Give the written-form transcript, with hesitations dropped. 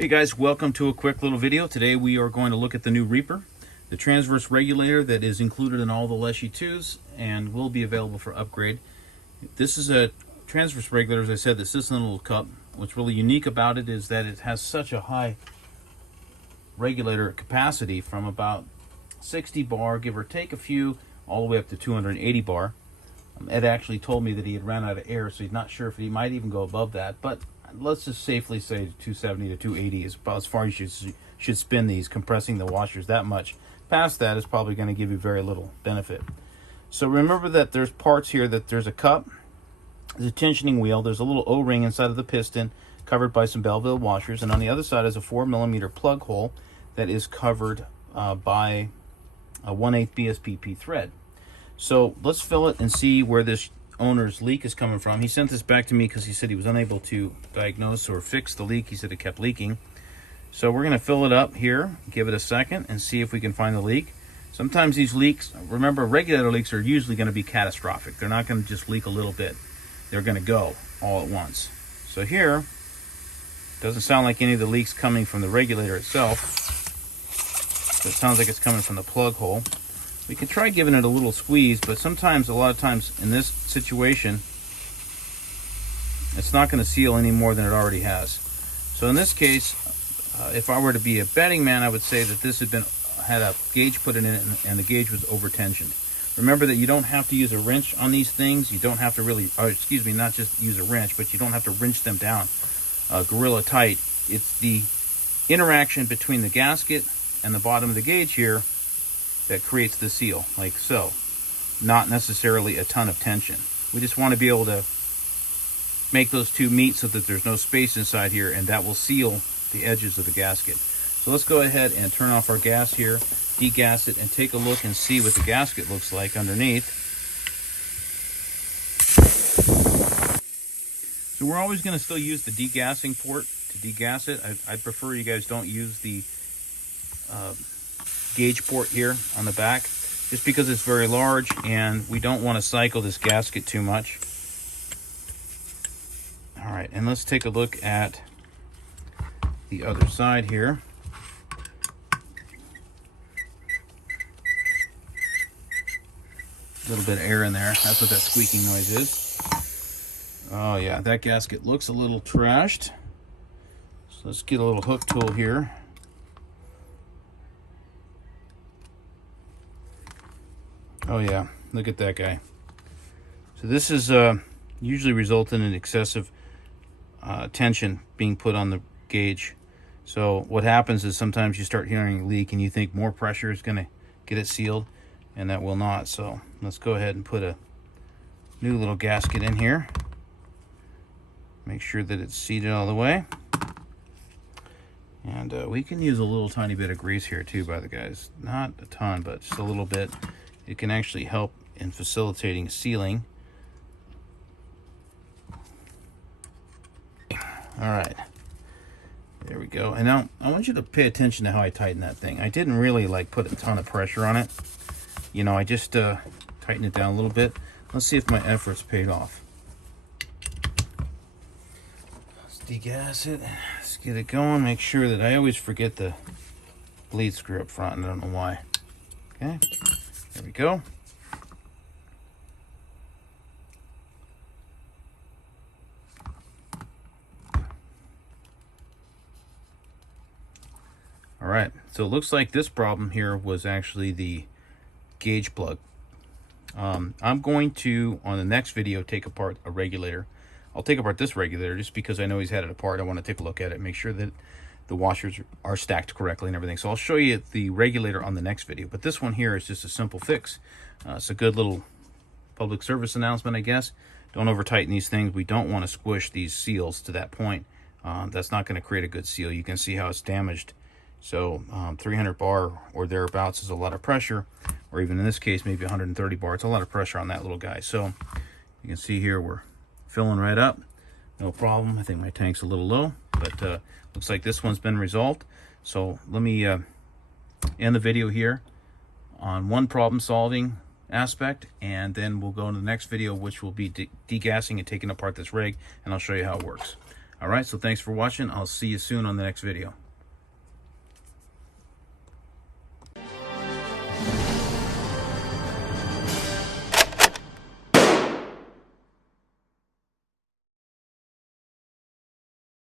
Hey guys, welcome to a quick little video. Today we are going to look at the new REPR, the transverse regulator that is included in all the Leshiy 2s and will be available for upgrade. This is a transverse regulator, as I said, that sits in a little cup. What's really unique about it is that it has such a high regulator capacity, from about 60 bar, give or take a few, all the way up to 280 bar. Ed actually told me that he had ran out of air, so he's not sure if he might even go above that, but let's just safely say 270 to 280 is about as far as you should spin these, compressing the washers that much. Past that is probably going to give you very little benefit. So remember that there's parts here, that there's a cup, there's a tensioning wheel, there's a little O-ring inside of the piston covered by some Belleville washers, and on the other side is a 4mm plug hole that is covered by a 1/8 BSPP thread. So let's fill it and see where this owner's leak is coming from. He sent this back to me because he said he was unable to diagnose or fix the leak. He said it kept leaking. So we're going to fill it up here, give it a second, and see if we can find the leak. Sometimes these leaks, remember, regulator leaks are usually going to be catastrophic. They're not going to just leak a little bit. They're going to go all at once. So here, doesn't sound like any of the leaks coming from the regulator itself. So it sounds like it's coming from the plug hole. We can try giving it a little squeeze, but sometimes, a lot of times in this situation, it's not going to seal any more than it already has. So in this case, if I were to be a betting man, I would say that this had a gauge put in it, and the gauge was over tensioned. Remember that you don't have to use a wrench on these things. You don't have to really, excuse me, not just use a wrench, but you don't have to wrench them down gorilla tight. It's the interaction between the gasket and the bottom of the gauge here that creates the seal, like so. Not necessarily a ton of tension. We just want to be able to make those two meet so that there's no space inside here, and that will seal the edges of the gasket. So let's go ahead and turn off our gas here, degas it, and take a look and see what the gasket looks like underneath. So we're always going to still use the degassing port to degas it. I prefer you guys don't use the gauge port here on the back, just because it's very large and we don't want to cycle this gasket too much. All right, and let's take a look at the other side here. A little bit of air in there. That's what that squeaking noise is. Oh yeah, that gasket looks a little trashed. So let's get a little hook tool here. Oh yeah, look at that guy. So this is usually resulting in excessive tension being put on the gauge. So what happens is sometimes you start hearing a leak and you think more pressure is going to get it sealed, and that will not. So let's go ahead and put a new little gasket in here. Make sure that it's seated all the way. And we can use a little tiny bit of grease here too, by the guys. Not a ton, but just a little bit. It can actually help in facilitating sealing. All right, there we go. And now I want you to pay attention to how I tighten that thing. I didn't really put a ton of pressure on it. You know, I just tightened it down a little bit. Let's see if my efforts paid off. Let's degas it. Let's get it going. Make sure that I always forget the bleed screw up front, and I don't know why. Okay. There we go. All right, so it looks like this problem here was actually the gauge plug. I'm going to, on the next video, take apart a regulator. I'll take apart this regulator just because I know he's had it apart. I want to take a look at it, make sure that the washers are stacked correctly and everything. So I'll show you the regulator on the next video. But this one here is just a simple fix. It's a good little public service announcement, I guess. Don't over tighten these things. We don't want to squish these seals to that point. That's not going to create a good seal. You can see how it's damaged. So 300 bar or thereabouts is a lot of pressure, or even in this case, maybe 130 bar. It's a lot of pressure on that little guy. So you can see here we're filling right up. No problem. I think my tank's a little low, but looks like this one's been resolved. So let me end the video here on one problem solving aspect, and then we'll go into the next video, which will be degassing and taking apart this rig, and I'll show you how it works. All right, so thanks for watching. I'll see you soon on the next video.